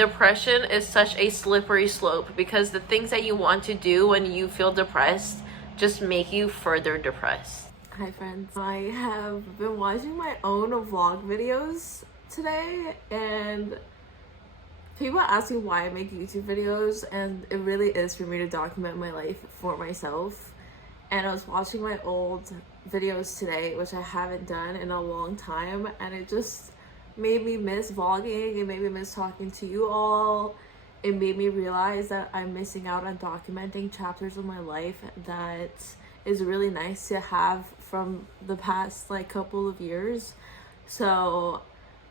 Depression is such a slippery slope because the things that you want to do when you feel depressed just make you further depressed. Hi friends, I have been watching my own vlog videos today and people ask me why I make YouTube videos, and it really is for me to document my life for myself. And I was watching my old videos today, which I haven't done in a long time, and it just made me miss vlogging. It made me miss talking to you all. It made me realize that I'm missing out on documenting chapters of my life that is really nice to have from the past like couple of years. So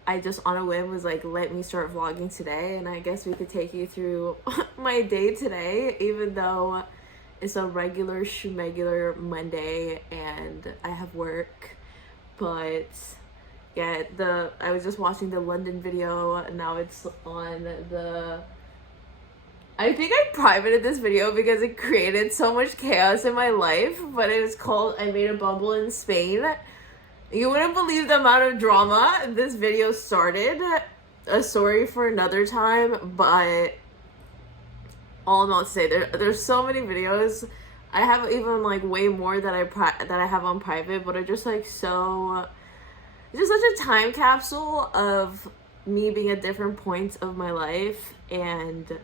I just on a whim was like, let me start vlogging today, and I guess we could take you through my day today, even though it's a regular schmegular Monday and I have work. But yeah, I was just watching the London video, and now it's on the... I think I privated this video because it created so much chaos in my life, but it was called I Made a Bumble in Spain. You wouldn't believe the amount of drama this video started. A story for another time, but all I'm about to say, there's so many videos. I have even like way more that I have on private, but are just like so... It's just such a time capsule of me being at different points of my life, and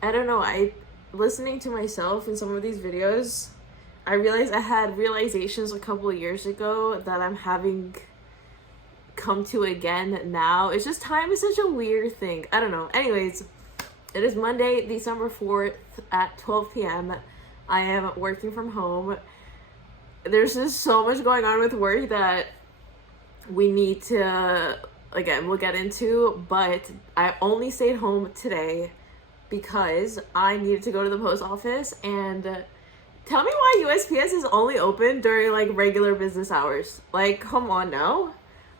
I don't know, listening to myself in some of these videos, I realized I had realizations a couple of years ago that I'm having come to again now. It's just time is such a weird thing. I don't know. Anyways, it is Monday, December 4th at 12 p.m. I am working from home. There's just so much going on with work that we need to, again, we'll get into, but I only stayed home today because I needed to go to the post office. And tell me why USPS is only open during like regular business hours. Like, come on now.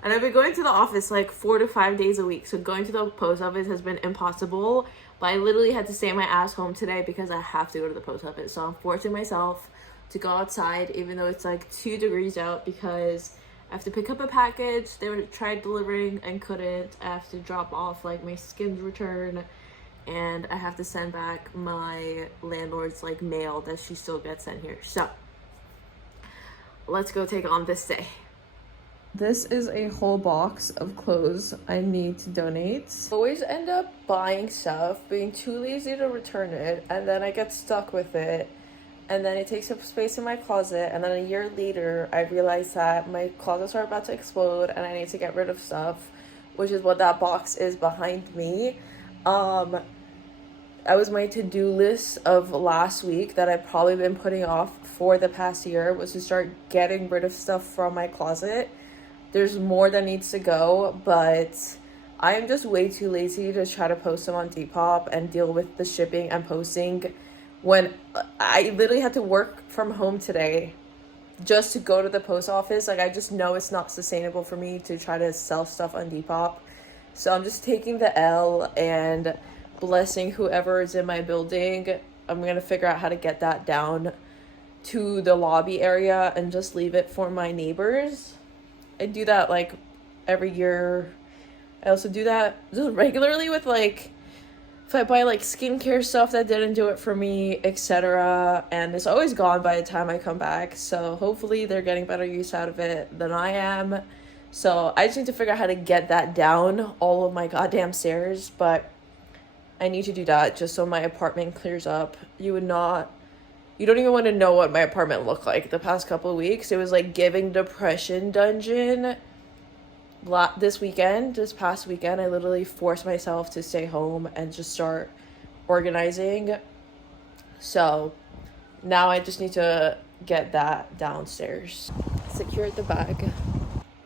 And I've been going to the office like 4 to 5 days a week, so going to the post office has been impossible. But I literally had to stay my ass home today because I have to go to the post office. So I'm forcing myself to go outside even though it's like 2 degrees out, because I have to pick up a package. They tried delivering and couldn't. I have to drop off like my Skims return, and I have to send back my landlord's like mail that she still gets sent here. So let's go take on this day. This is a whole box of clothes I need to donate. I always end up buying stuff, being too lazy to return it, and then I get stuck with it. And then it takes up space in my closet, and then a year later, I realized that my closets are about to explode and I need to get rid of stuff, which is what that box is behind me. That was my to-do list of last week that I've probably been putting off for the past year, was to start getting rid of stuff from my closet. There's more that needs to go, but I am just way too lazy to try to post them on Depop and deal with the shipping and posting, when I literally had to work from home today just to go to the post office. Like, I just know it's not sustainable for me to try to sell stuff on Depop. So I'm just taking the L and blessing whoever is in my building. I'm going to figure out how to get that down to the lobby area and just leave it for my neighbors. I do that like every year. I also do that just regularly with like, if I buy like skincare stuff that didn't do it for me, etc. And it's always gone by the time I come back. So hopefully they're getting better use out of it than I am. So I just need to figure out how to get that down all of my goddamn stairs. But I need to do that just so my apartment clears up. You don't even want to know what my apartment looked like the past couple of weeks. It was like giving depression dungeon. This past weekend, I literally forced myself to stay home and just start organizing. So now I just need to get that downstairs. Secured the bag.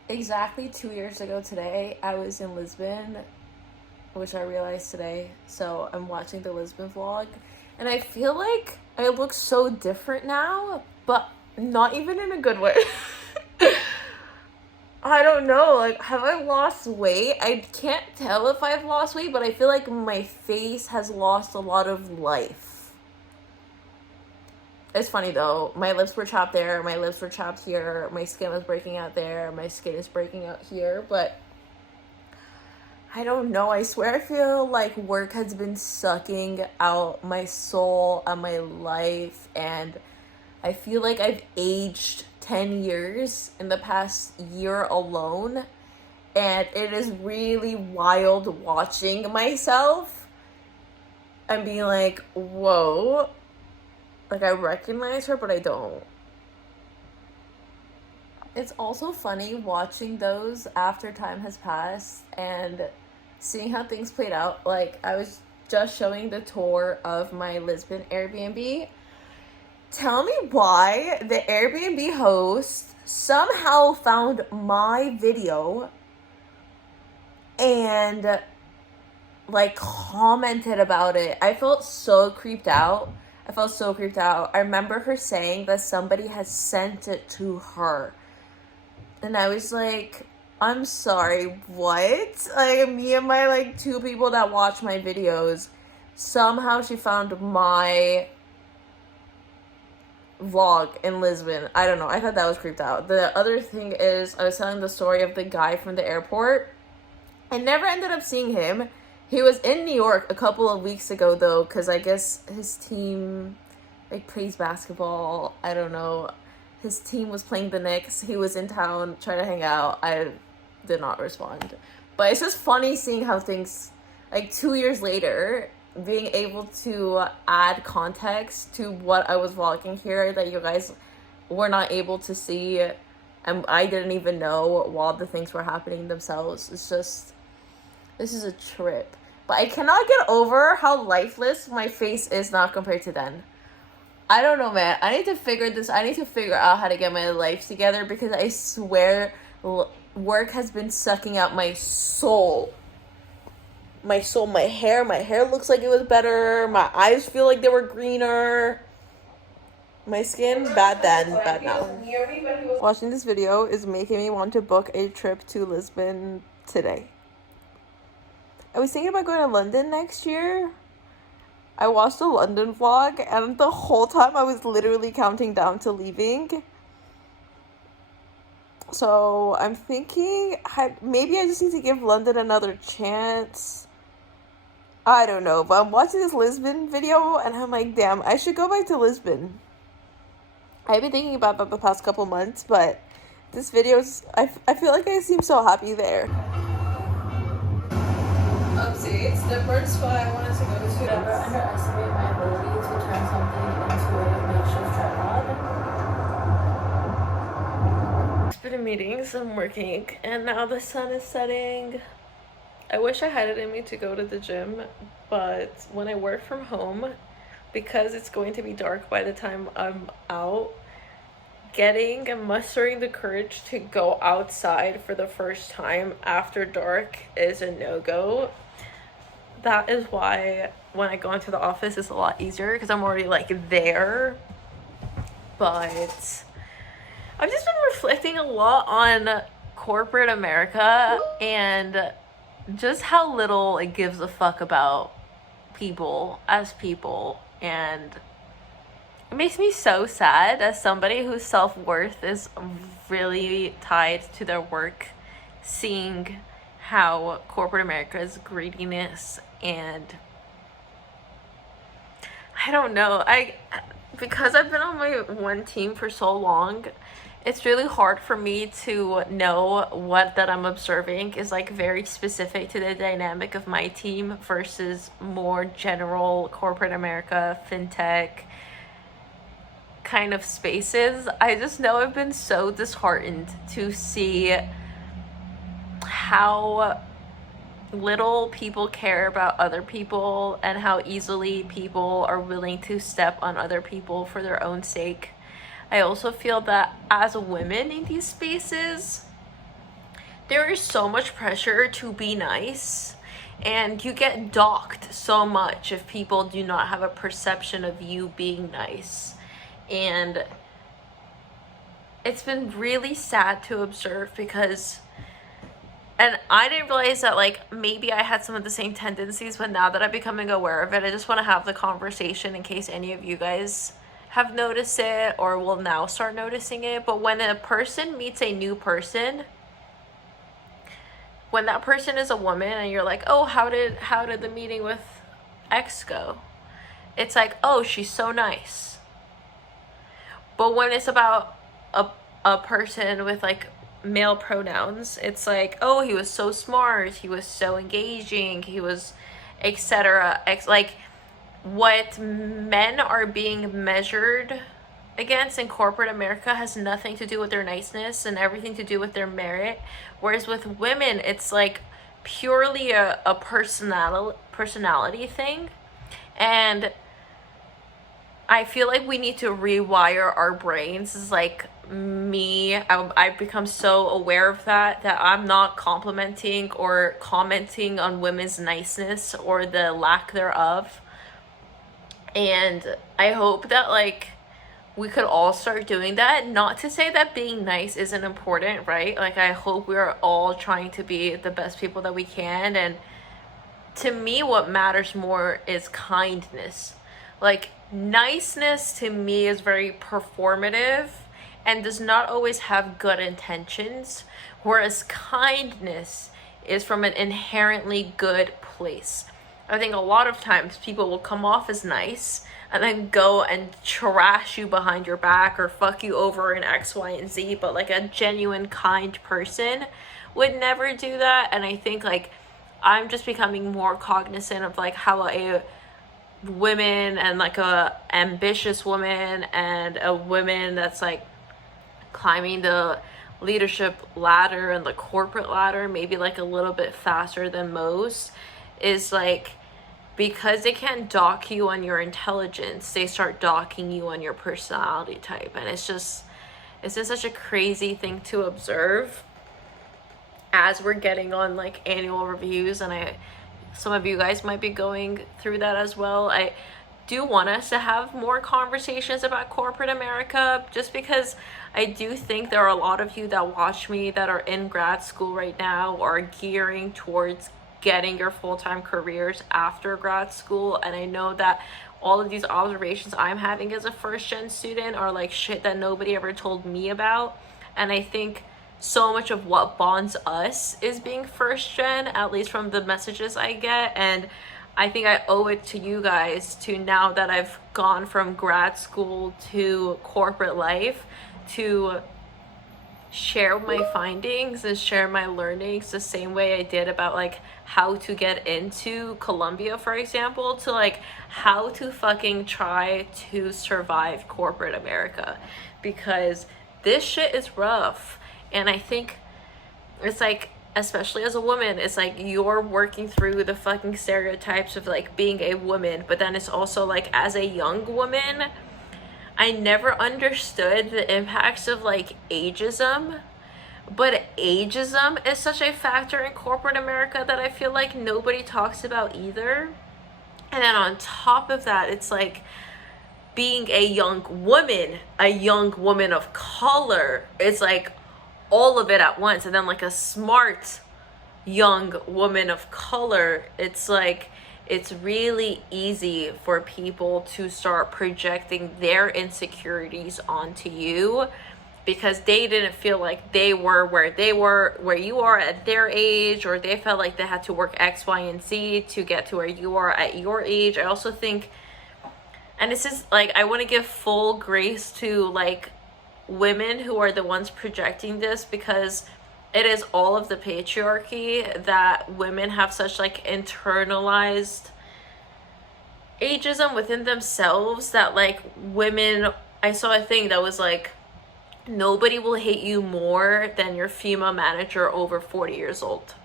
Exactly 2 years ago today, I was in Lisbon, which I realized today. So I'm watching the Lisbon vlog, and I feel like I look so different now, but not even in a good way. I don't know, like, have I lost weight? I can't tell if I've lost weight, but I feel like my face has lost a lot of life. It's funny though, my lips were chapped there, my lips were chapped here, my skin was breaking out there, my skin is breaking out here, but I don't know. I swear I feel like work has been sucking out my soul and my life, and I feel like I've aged 10 years in the past year alone, and it is really wild watching myself and being like, whoa, like I recognize her, but I don't. It's also funny watching those after time has passed and seeing how things played out. Like, I was just showing the tour of my Lisbon Airbnb. Tell me why the Airbnb host somehow found my video and like commented about it. I felt so creeped out. I remember her saying that somebody had sent it to her. And I was like, I'm sorry, what? Like, me and my, like, 2 people that watch my videos, somehow she found my vlog in Lisbon. I don't know. I thought that was creeped out. The other thing is, I was telling the story of the guy from the airport. I never ended up seeing him. He was in New York a couple of weeks ago, though, because I guess his team, like, plays basketball. I don't know. His team was playing the Knicks. He was in town trying to hang out. I did not respond. But it's just funny seeing how things, like 2 years later, being able to add context to what I was vlogging here that you guys were not able to see. And I didn't even know while the things were happening themselves. It's just, this is a trip. But I cannot get over how lifeless my face is now compared to then. I don't know, man. I need to figure out how to get my life together, because I swear work has been sucking out my soul. My hair looks like it was better. My eyes feel like they were greener. My skin, bad then, bad now. Watching this video is making me want to book a trip to Lisbon today. I was thinking about going to London next year. I watched a London vlog, and the whole time I was literally counting down to leaving. So I'm thinking maybe I just need to give London another chance. I don't know, but I'm watching this Lisbon video and I'm like, damn, I should go back to Lisbon. I've been thinking about that the past couple months, but this video is, I feel like I seem so happy there. Updates, the first spot I wanted to go to. Never underestimate my ability to turn something into a makeshift tripod. It's been in meetings, I'm working, and now the sun is setting. I wish I had it in me to go to the gym, but when I work from home, because it's going to be dark by the time I'm out, getting and mustering the courage to go outside for the first time after dark is a no-go. That is why when I go into the office, it's a lot easier because I'm already like there. But I've just been reflecting a lot on corporate America and just how little it gives a fuck about people as people. And it makes me so sad as somebody whose self-worth is really tied to their work, seeing how corporate America's greediness and I don't know, because I've been on my one team for so long, it's really hard for me to know what that I'm observing is like very specific to the dynamic of my team versus more general corporate America, fintech kind of spaces. I just know I've been so disheartened to see how little people care about other people and how easily people are willing to step on other people for their own sake. I also feel that as women in these spaces, there is so much pressure to be nice, and you get docked so much if people do not have a perception of you being nice. And it's been really sad to observe because, and I didn't realize that like maybe I had some of the same tendencies, but now that I'm becoming aware of it, I just want to have the conversation in case any of you guys have noticed it or will now start noticing it. But when a person meets a new person, when that person is a woman and you're like, oh, how did the meeting with X go? It's like, oh, she's so nice. But when it's about a person with like male pronouns, it's like, oh, he was so smart, he was so engaging, he was etc. Like, what men are being measured against in corporate America has nothing to do with their niceness and everything to do with their merit. Whereas with women, it's like purely a personality thing. And I feel like we need to rewire our brains. It's like me, I've become so aware of that I'm not complimenting or commenting on women's niceness or the lack thereof. And I hope that like we could all start doing that. Not to say that being nice isn't important, right? Like, I hope we are all trying to be the best people that we can. And to me, what matters more is kindness. Like, niceness to me is very performative and does not always have good intentions, whereas kindness is from an inherently good place. I think a lot of times people will come off as nice and then go and trash you behind your back or fuck you over in X, Y, and Z, but like a genuine kind person would never do that. And I think like I'm just becoming more cognizant of like how a woman and like a ambitious woman and a woman that's like climbing the leadership ladder and the corporate ladder maybe like a little bit faster than most is like, because they can't dock you on your intelligence, they start docking you on your personality type. And it's just such a crazy thing to observe as we're getting on like annual reviews. And some of you guys might be going through that as well. I do want us to have more conversations about corporate America, just because I do think there are a lot of you that watch me that are in grad school right now or gearing towards getting your full-time careers after grad school. And I know that all of these observations I'm having as a first-gen student are like shit that nobody ever told me about. And I think so much of what bonds us is being first-gen, at least from the messages I get. And I think I owe it to you guys to, now that I've gone from grad school to corporate life, to share my findings and share my learnings the same way I did about like how to get into Columbia, for example, to like how to fucking try to survive corporate America, because this shit is rough. And I think it's like, especially as a woman, it's like you're working through the fucking stereotypes of like being a woman, but then it's also like, as a young woman, I never understood the impacts of like ageism, but ageism is such a factor in corporate America that I feel like nobody talks about either. And then on top of that, it's like being a young woman of color. It's like all of it at once. And then like a smart young woman of color, it's like it's really easy for people to start projecting their insecurities onto you, because they didn't feel like they were where you are at their age, or they felt like they had to work X, Y, and Z to get to where you are at your age. I also think, and this is like, I want to give full grace to like women who are the ones projecting this, because it is all of the patriarchy that women have such like internalized ageism within themselves that like women, I saw a thing that was like, nobody will hate you more than your female manager over 40 years old.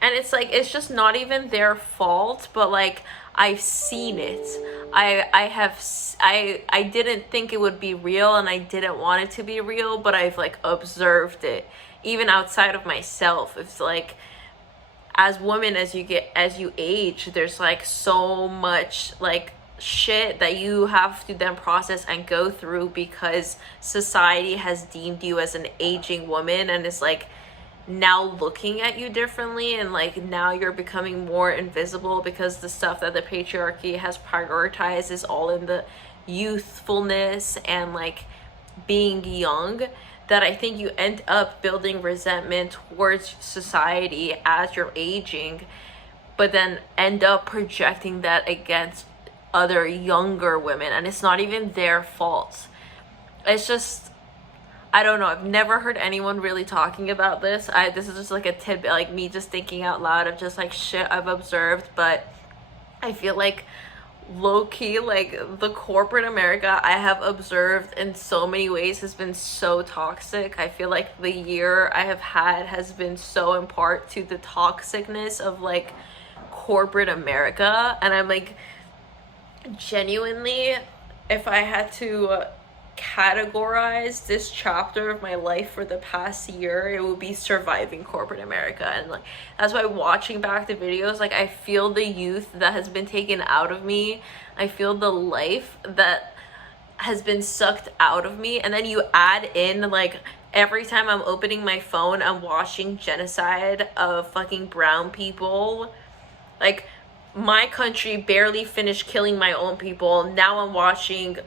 And it's like, it's just not even their fault, but like I've seen it. I didn't think it would be real, and I didn't want it to be real, but I've like observed it even outside of myself. It's like, as women, as you age, there's like so much like shit that you have to then process and go through, because society has deemed you as an aging woman and is like now looking at you differently, and like now you're becoming more invisible because the stuff that the patriarchy has prioritized is all in the youthfulness and like being young, that I think you end up building resentment towards society as you're aging, but then end up projecting that against other younger women, and it's not even their fault. It's just, I don't know, I've never heard anyone really talking about this. This is just like a tidbit, like me just thinking out loud of just like shit I've observed. But I feel like low-key, like the corporate America I have observed in so many ways has been so toxic. I feel like the year I have had has been so in part to the toxicness of like corporate America. And I'm like, genuinely, if I had to categorize this chapter of my life for the past year, it would be surviving corporate America. And like, that's why watching back the videos, like I feel the youth that has been taken out of me. I feel the life that has been sucked out of me. And then you add in like every time I'm opening my phone, I'm watching genocide of fucking brown people. Like, my country barely finished killing my own people. Now I'm watching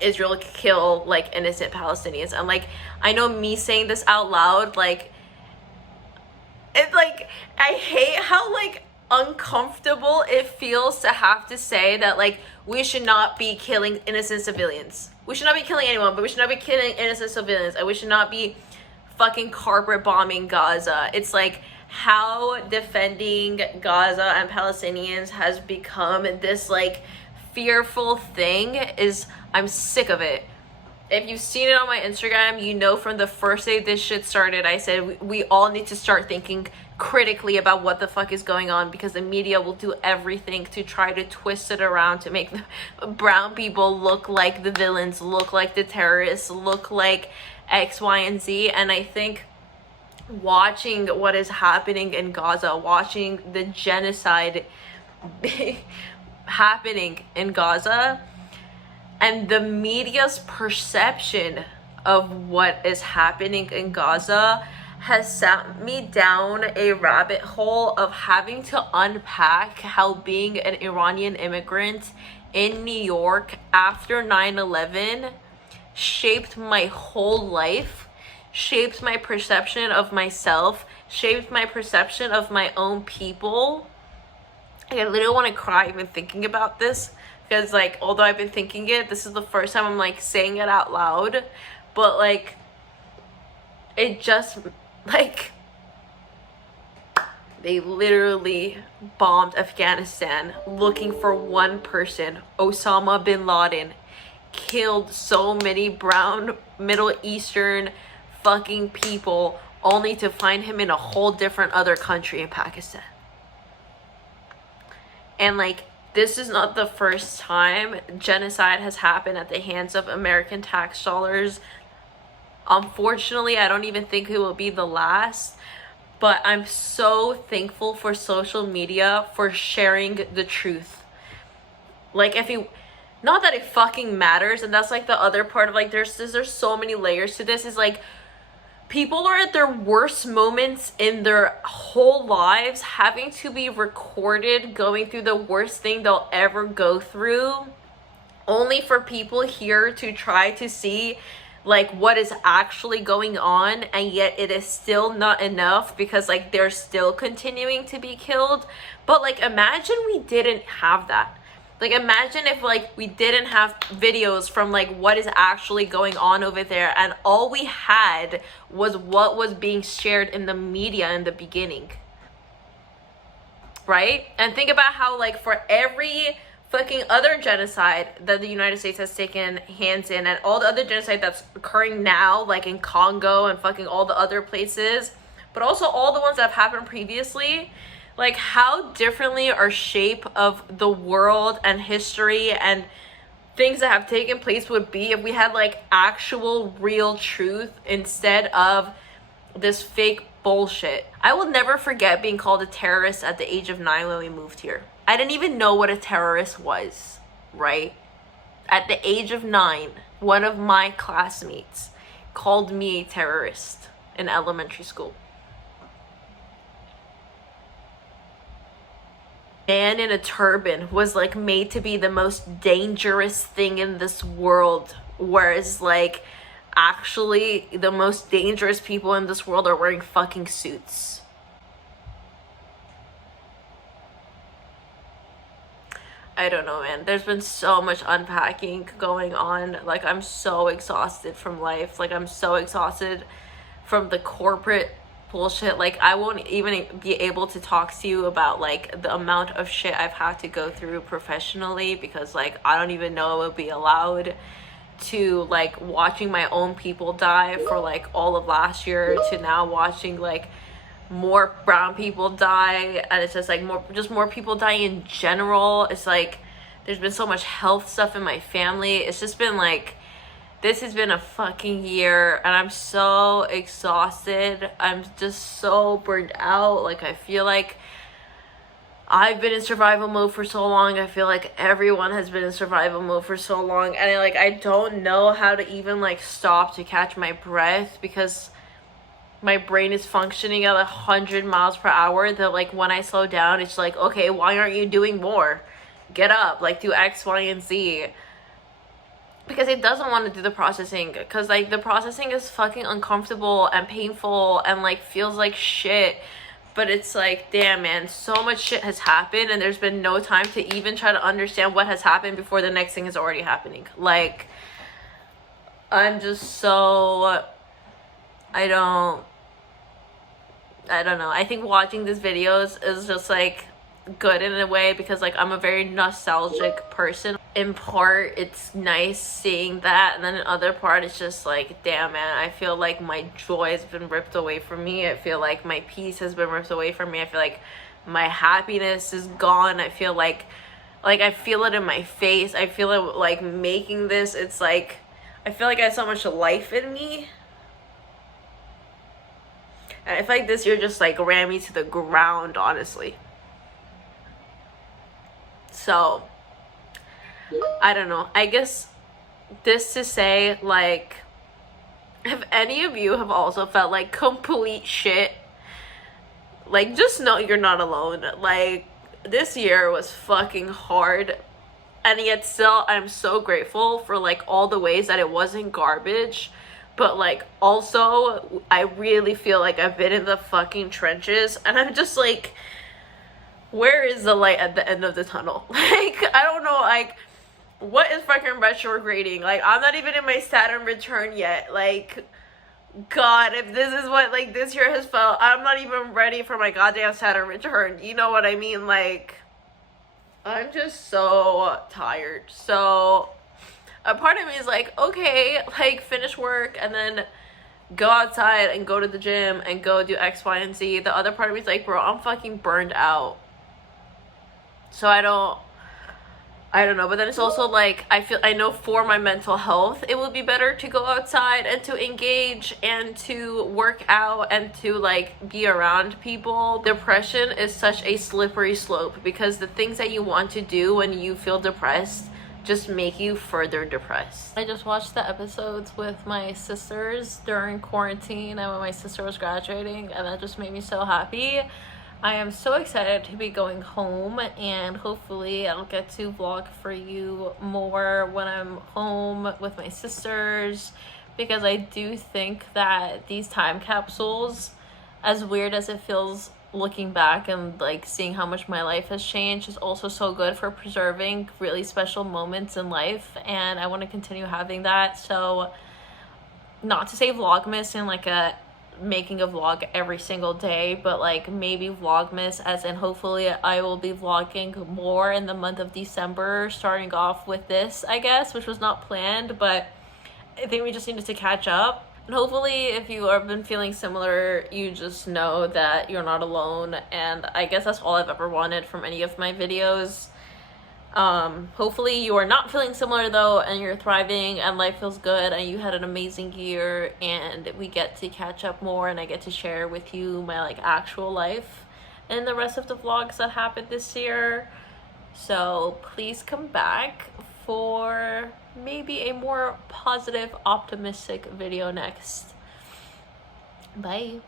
Israel kill like innocent Palestinians. I'm like, I know me saying this out loud, like, it's like, I hate how like uncomfortable it feels to have to say that like we should not be killing innocent civilians. We should not be killing anyone, but we should not be killing innocent civilians, and we should not be fucking carpet bombing Gaza. It's like how defending Gaza and Palestinians has become this like fearful thing is, I'm sick of it. If you've seen it on my Instagram, you know from the first day this shit started, I said we all need to start thinking critically about what the fuck is going on, because the media will do everything to try to twist it around to make the brown people look like the villains, look like the terrorists, look like X, Y, and Z. And I think watching what is happening in Gaza, watching the genocide happening in Gaza, and the media's perception of what is happening in Gaza has sent me down a rabbit hole of having to unpack how being an Iranian immigrant in New York after 9/11 shaped my whole life, shaped my perception of myself, shaped my perception of my own people. I literally want to cry even thinking about this, because like, although I've been thinking it, this is the first time I'm like saying it out loud. But like, it just like, they literally bombed Afghanistan looking for one person, Osama bin Laden, killed so many brown Middle Eastern fucking people, only to find him in a whole different other country in Pakistan. And like, this is not the first time genocide has happened at the hands of American tax dollars. Unfortunately, I don't even think it will be the last. But I'm so thankful for social media for sharing the truth. Like, if you, not that it fucking matters, and that's like the other part of like, there's so many layers to this, is like, people are at their worst moments in their whole lives, having to be recorded going through the worst thing they'll ever go through, only for people here to try to see like what is actually going on. And yet it is still not enough, because like they're still continuing to be killed. But like, imagine we didn't have that. Like, imagine if like we didn't have videos from like what is actually going on over there, and all we had was what was being shared in the media in the beginning, right? And think about how like for every fucking other genocide that the United States has taken hands in, and all the other genocide that's occurring now, like in Congo and fucking all the other places, but also all the ones that have happened previously, like how differently our shape of the world and history and things that have taken place would be if we had like actual real truth instead of this fake bullshit. I will never forget being called a terrorist at the age of 9 when we moved here. I didn't even know what a terrorist was, right? At the age of 9, one of my classmates called me a terrorist in elementary school. Man in a turban was like made to be the most dangerous thing in this world, whereas like actually the most dangerous people in this world are wearing fucking suits. I don't know, man. There's been so much unpacking going on. Like, I'm so exhausted from life. Like, I'm so exhausted from the corporate bullshit. Like, I won't even be able to talk to you about like the amount of shit I've had to go through professionally, because like I don't even know it would be allowed to, like, watching my own people die for like all of last year to now watching like more brown people die, and it's just like more people die in general. It's like there's been so much health stuff in my family. It's just been like, this has been a fucking year, and I'm so exhausted. I'm just so burned out. Like, I feel like I've been in survival mode for so long. I feel like everyone has been in survival mode for so long, and I don't know how to even like stop to catch my breath, because my brain is functioning at 100 miles per hour, that like when I slow down, it's like, okay, why aren't you doing more? Get up, like do X, Y, and Z. Because it doesn't want to do the processing, because like the processing is fucking uncomfortable and painful and like feels like shit. But it's like, damn, man, so much shit has happened, and there's been no time to even try to understand what has happened before the next thing is already happening. Like, I'm just so, I don't know. I think watching these videos is just like good in a way, because like I'm a very nostalgic person. In part, it's nice seeing that, and then in other part, it's just like, damn, man, I feel like my joy has been ripped away from me. I feel like my peace has been ripped away from me. I feel like my happiness is gone. I feel like I feel it in my face. I feel it like making this. It's like I feel like I have so much life in me. And I feel like this year just like ran me to the ground, honestly. So, I don't know. I guess this to say, like, if any of you have also felt like complete shit, like, just know you're not alone. Like, this year was fucking hard. And yet still, I'm so grateful for like all the ways that it wasn't garbage. But like also, I really feel like I've been in the fucking trenches, and I'm just like, where is the light at the end of the tunnel? Like, I don't know, like, what is fucking retrograding? Like, I'm not even in my Saturn return yet. Like, God, if this is what like this year has felt, I'm not even ready for my goddamn Saturn return. You know what I mean? Like, I'm just so tired. So a part of me is like, okay, like finish work and then go outside and go to the gym and go do X, Y, and Z. The other part of me is like, bro, I'm fucking burned out. So I don't know. But then it's also like, I know for my mental health, it would be better to go outside and to engage and to work out and to like be around people. Depression is such a slippery slope, because the things that you want to do when you feel depressed just make you further depressed. I just watched the episodes with my sisters during quarantine and when my sister was graduating, and that just made me so happy. I am so excited to be going home, and hopefully I'll get to vlog for you more when I'm home with my sisters, because I do think that these time capsules, as weird as it feels looking back and like seeing how much my life has changed, is also so good for preserving really special moments in life, and I want to continue having that. So, not to say vlogmas in like a making a vlog every single day, but like maybe vlogmas as in hopefully I will be vlogging more in the month of December, starting off with this, I guess, which was not planned, but I think we just needed to catch up. And hopefully if you have been feeling similar, you just know that you're not alone, and I guess that's all I've ever wanted from any of my videos. Hopefully you are not feeling similar though, and you're thriving and life feels good and you had an amazing year, and we get to catch up more and I get to share with you my like actual life and the rest of the vlogs that happened this year. So please come back for maybe a more positive, optimistic video next. Bye.